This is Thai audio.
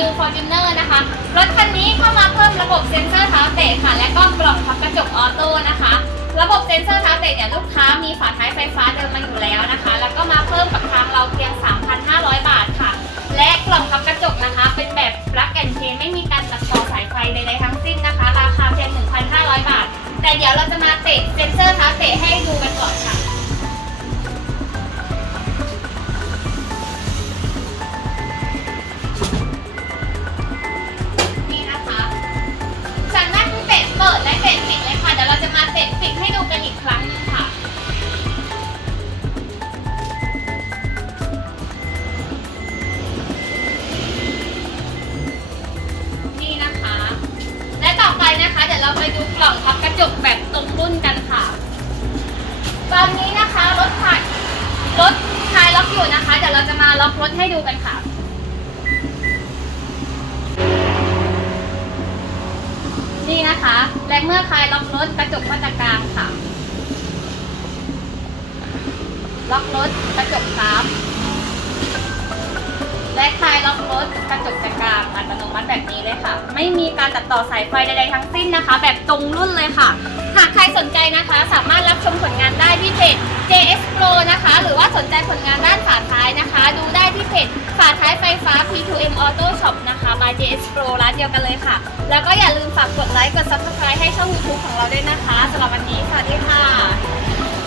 นี้เลยค่ะ New Fortuner นะคะ รถคันนี้เข้ามาเพิ่มระบบเซ็นเซอร์เท้าเตะค่ะ และก็กล่องพับกระจกออโต้นะคะ ระบบเซ็นเซอร์เท้าเตะเนี่ยลูกค้ามีฝาท้ายไฟฟ้าเดิมมาอยู่แล้วนะคะ แล้วก็มาเพิ่มกับทางเราเพียง 3,500 บาทค่ะ และกล่องพับกระจกนะคะ เป็นแบบ plug and play ไม่มีการตัดต่อสายไฟใดๆทั้งสิ้นนะคะ ราคาเพียง 1,500 บาท แต่เดี๋ยวเราจะมาเตะเซ็นเซอร์เท้าเตะให้ดูกันก่อนค่ะ เราไปดูกล่องพับกระจกแบบตรงรุ่นกันค่ะตอนนี้นะคะรถถ่ายรถคลายล็อกอยู่นะคะ เดี๋ยวเราจะมาล็อกรถให้ดูกันค่ะ นี่นะคะ และเมื่อคลายล็อกรถกระจกก็จะกลางค่ะ ล็อกรถกระจกซ้ำและคลายล็อก ไม่มีการตัดต่อสายไฟใดๆทั้งสิ้นนะคะ แบบตรงรุ่นเลยค่ะ หากใครสนใจนะคะ สามารถรับชมผลงานได้ที่เพจ JS Pro นะคะ หรือว่าสนใจผลงานด้านฝาท้ายนะคะ ดูได้ที่เพจฝาท้ายไฟฟ้า P2M Auto Shop นะคะ by JS Pro ร้านเดียวกันเลยค่ะ แล้วก็อย่าลืมฝากกดไลค์กด Subscribe ให้ช่อง YouTube ของเราด้วยนะคะสำหรับวันนี้สวัสดีค่ะ